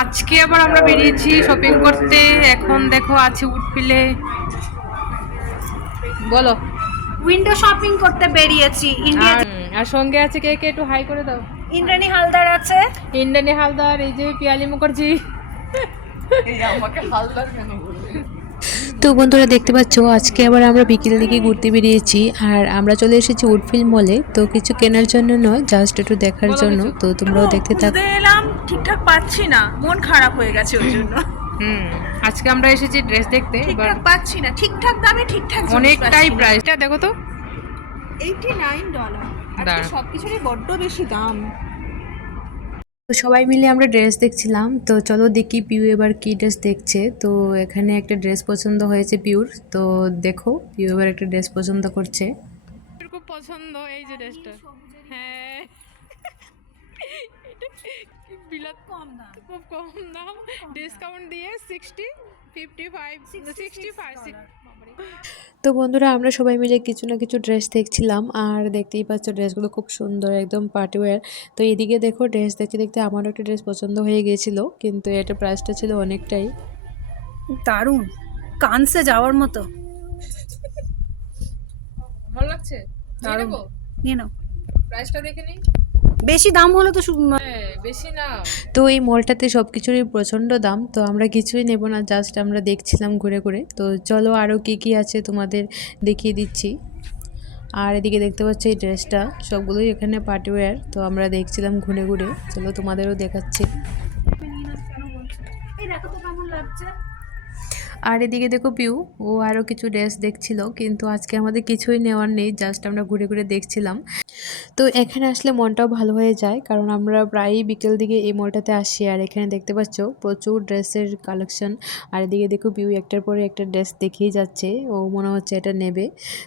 আজকে আবার আমরা বেরিয়েছি শপিং করতে। এখন দেখো আছে উডফিলে। বলো। উইন্ডো শপিং করতে বেরিয়েছি ইন্ডিয়া। আর সঙ্গে আছে কে কে, একটু হাই করে দাও। ইন্দ্রাণী হালদার আছে। ইন্দ্রাণী হালদার, এই যে পিয়ালি মুখার্জি। তো বন্ধুরা দেখতে পাচ্ছ আজকে আবার আমরা বিকেল দিকে ঘুরতে বেরিয়েছি আর আমরা চলে এসেছি উডফিল মলে। তো কিছু কেনার জন্য নয়, জাস্ট একটু দেখার জন্য। তো তোমরাও দেখতে থাকো। এলাম ঠিকঠাক পাচ্ছি না, মন খারাপ হয়ে গেছে ওই জন্য। আজকে আমরা এসেছি ড্রেস দেখতে, ঠিকঠাক পাচ্ছি না, ঠিকঠাক দামে ঠিকঠাক অনেকটাই প্রাইসটা দেখো তো, $89। আজকে সবকিছুরই বড্ড বেশি দাম। তো সবাই মিলে আমরা ড্রেস দেখছিলাম। তো চলো দেখি পিউ এবার কি ড্রেস দেখছে। তো এখানে একটা ড্রেস পছন্দ হয়েছে পিউর। তো দেখো পিউ এবার একটা ড্রেস পছন্দ করছে। খুব পছন্দ এই যে ড্রেসটা। হ্যাঁ, বিলাত কম দাম, খুব কম দাম, ডিসকাউন্ট দিয়ে 65 তো বন্ধুরা আমরা সবাই মিলে কিছু না কিছু ড্রেস দেখছিলাম আর দেখতেই পাচ্ছ ড্রেসগুলো খুব সুন্দর, একদম পার্টি ওয়্যার। তো এদিকে দেখো ড্রেস দেখতে দেখতে আমারও একটা ড্রেস পছন্দ হয়ে গিয়েছিল, কিন্তু এটা প্রাইসটা ছিল অনেকটাই। দারুণ, কানসে যাওয়ার মতো। ভালো লাগছে, নিয়ে নাও। প্রাইসটা দেখে নিই। বেশি দাম হলে তো বেশি না। তো এই মলটাতে সব কিছুরই প্রচণ্ড দাম। তো আমরা কিছুই নেব না, জাস্ট আমরা দেখছিলাম ঘুরে ঘুরে। তো চলো আরও কী কী আছে তোমাদের দেখিয়ে দিচ্ছি। আর এদিকে দেখতে পাচ্ছি এই ড্রেসটা, সবগুলোই এখানে পার্টি ওয়্যার। তো আমরা দেখছিলাম ঘুরে ঘুরে, চলো তোমাদেরও দেখাচ্ছি। আর এদিকে দেখো পিউ, ও আরও কিছু ড্রেস দেখছিল, কিন্তু আজকে আমাদের কিছুই নেওয়ার নেই, জাস্ট আমরা ঘুরে ঘুরে দেখছিলাম। তো এখানে আসলে মনটাও ভালো হয়ে যায়, কারণ আমরা প্রায়ই বিকেল দিকে এই মলটাতে আসি। আর এখানে দেখতে পাচ্ছ প্রচুর ড্রেসের কালেকশন। আর এদিকে দেখো পিউ একটার পরে একটা ড্রেস দেখিয়ে যাচ্ছে, ও মনে হচ্ছে এটা নেবে।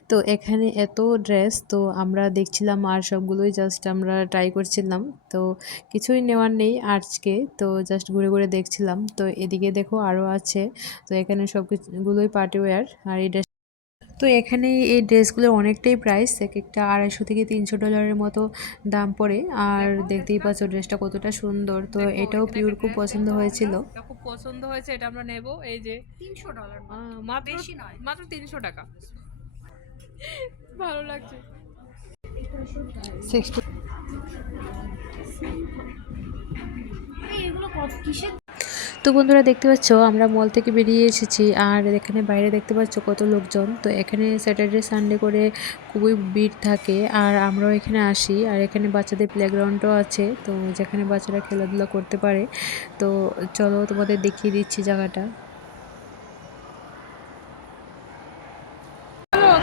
তো এখানে এত ড্রেস, তো আমরা দেখছিলাম আর সবগুলোই জাস্ট আমরা ট্রাই করছিলাম। তো কিছুই নেওয়ার নেই আজকে, তো জাস্ট ঘুরে ঘুরে দেখছিলাম। তো এদিকে দেখো আরও আছে। তো এখানে সব কিছুগুলোই পার্টি ওয়্যার। আর এই ড্রেস, তো এখানে এই ড্রেসগুলোর অনেকটাই প্রাইস, এক একটা $250 থেকে $300 মতো দাম পড়ে। আর দেখতেই পাচ্ছ ড্রেসটা কতটা সুন্দর। তো এটাও পিওর খুব পছন্দ হয়েছিল। খুব পছন্দ হয়েছে, এটা আমরা নেব। এই যে $300 মাত্র, বেশি নয়, মাত্র $300। ভালো লাগছে। 60। এগুলো কত কিসের? তো বন্ধুরা দেখতে পাচ্ছ আমরা মল থেকে বেরিয়ে এসেছি আর এখানে বাইরে দেখতে পাচ্ছ কত লোকজন। তো এখানে স্যাটারডে সানডে করে খুবই ভিড় থাকে আর আমরাও এখানে আসি। আর এখানে বাচ্চাদের প্লেগ্রাউন্ডও আছে, তো যেখানে বাচ্চারা খেলাধুলা করতে পারে। তো চলো তোমাদের দেখিয়ে দিচ্ছি জায়গাটা।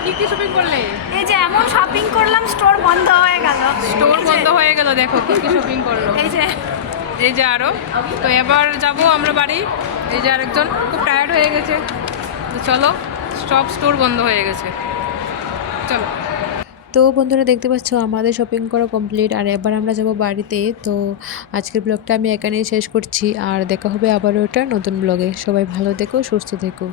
কি কি শপিং করলে? এই যে এমন শপিং করলাম, স্টোর বন্ধ হয়ে গেল। স্টোর বন্ধ হয়ে গেল, দেখো কি কি শপিং করলো। এই যে আরো। তো এবার যাব আমরা বাড়ি। এই যে আরেকজন খুব টায়ার্ড হয়ে গেছে। তো চলো, সব স্টোর বন্ধ হয়ে গেছে, চলো। তো বন্ধুরা দেখতে পাচ্ছ আমাদের শপিং করা কমপ্লিট আর এবার আমরা যাব বাড়িতে। তো আজকের ব্লগটা আমি এখানেই শেষ করছি আর দেখা হবে আবারও একটা নতুন ব্লগে। সবাই ভালো থেকো, সুস্থ থেকো।